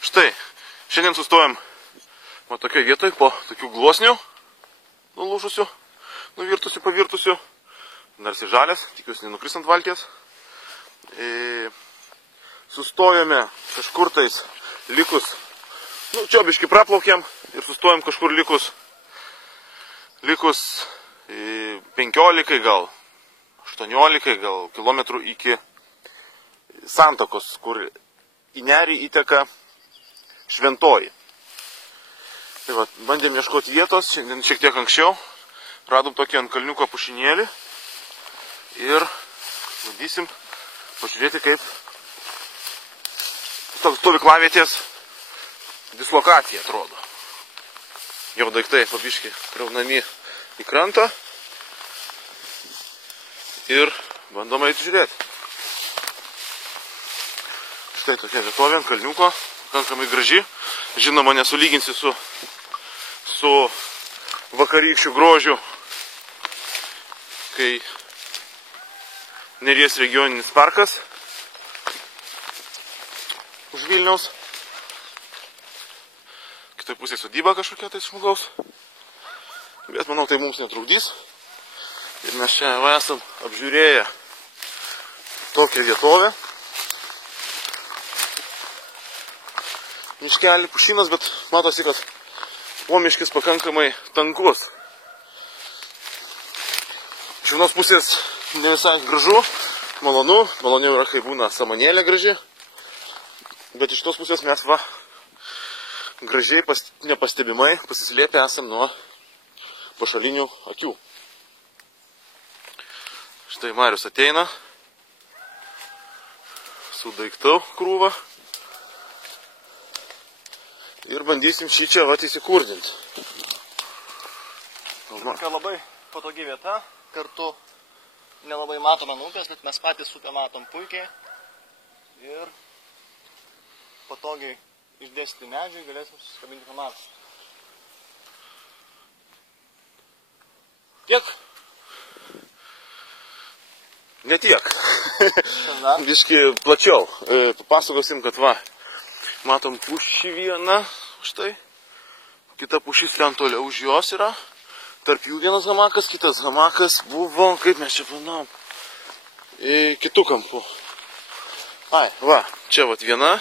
Štai, šiandien sustojom tokioje vietoje po tokių gluosnių, nulūžusių, nuvirtusių, pavirtusių. Dar žalias, tikiuosi nenukris ant valties. Sustojome kažkur tais likus, čia biškį praplaukėm ir sustojom kažkur likus 15 gal 18 gal kilometrų iki santakos, kur į nerį įteka Šventoji. Tai va, bandėm ieškoti vietos, šiandien šiek tiek anksčiau, radom tokį ant kalniuko pušinėlį ir bandysim pažiūrėti, kaip stovyklavietės dislokacija atrodo. Jau daiktai pabiški kraunami į krantą ir bandom eiti žiūrėti. Štai tokia vietovė ant kalniuko, pakankamai graži. Žinoma, nesulyginsi su vakarykščiu grožiu, kai Neries regioninis parkas už Vilniaus. Kitoj pusėje sodyba kažkokia tai žmogaus. Bet manau, tai mums netrukdys. Ir mes čia esam apžiūrėję tokią vietovę. Miškelį, pušynas, bet matosi, kad pomiškis pakankamai tankus. Iš vienos pusės ne visai gražu, maloniau yra, kai būna samanėlė graži. Bet iš tos pusės mes gražiai, nepastebimai pasislėpę esam nuo pašalinių akių. Štai Marius ateina su daiktų krūva. Ir bandysim šį čia įsikurdinti. Tokia labai patogi vieta, kartu nelabai matome nuo upės, bet mes patys upę matom puikiai. Ir patogiai išdėstyti medžiai galėsim susikabinti hamakus. Tiek? Ne tiek. Biški plačiau. Papasakosim, kad matom pušį vieną, štai. Kita pušis ten toliau už jos yra. Tarp jų vienas hamakas, kitas hamakas buvo, kaip mes čia planavom, kitų kampų. Čia viena,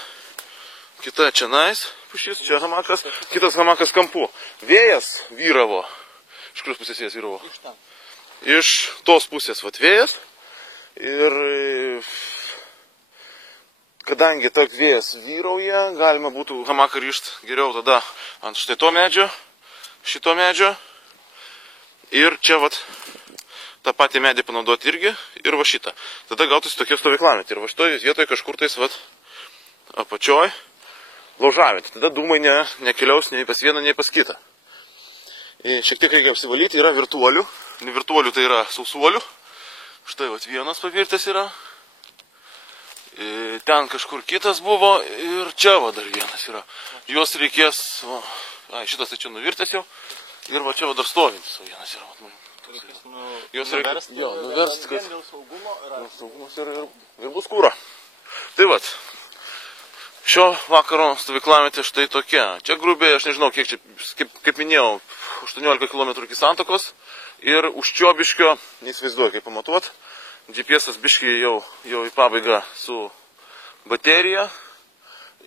kita čia nais pušis, čia hamakas, kitas hamakas kampų. Vėjas vyravo. Iš kurios pusės vėjas vyravo? Iš ten. Iš tos pusės vėjas. Ir kadangi toks vėjas vyrauja, galima būtų hamaką rišti geriau tada ant štai to medžio, šito medžio. Ir čia tą patį medį panaudoti irgi ir šitą. Tada gautųsi tokie stovyklavietė. Ir šitoje vietoje kažkur tais apačioj laužavietė. Tada dūmai nekeliaus nei pas vieną, nei pas kitą. Šiek tiek reikia apsivalyti, yra virtuolių. Ne virtuolių, tai yra sausuolių. Štai vienas pavirtęs yra. Ten kažkur kitas buvo ir čia dar vienas yra. Juos reikės, šitas tai čia nuvirtęs jau. Ir čia dar stovintis vienas yra. Juos reikės nuversti, kad dėl saugumo saugumas ir bus kūro. Tai šio vakaro stovyklavietė štai tokia. Čia grubiai, aš nežinau, kiek čia, kaip minėjau, 18 km iki santakos. Ir už Čiobiškio, neįsivaizduoju, kaip pamatuot. GPS-as biškį jau į pabaigą su baterija.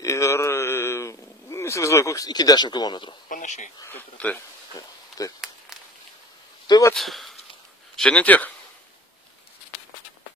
Ir neįsivaizduoju, koks iki 10 km. Panašiai. Taip. Tai šiandien tiek.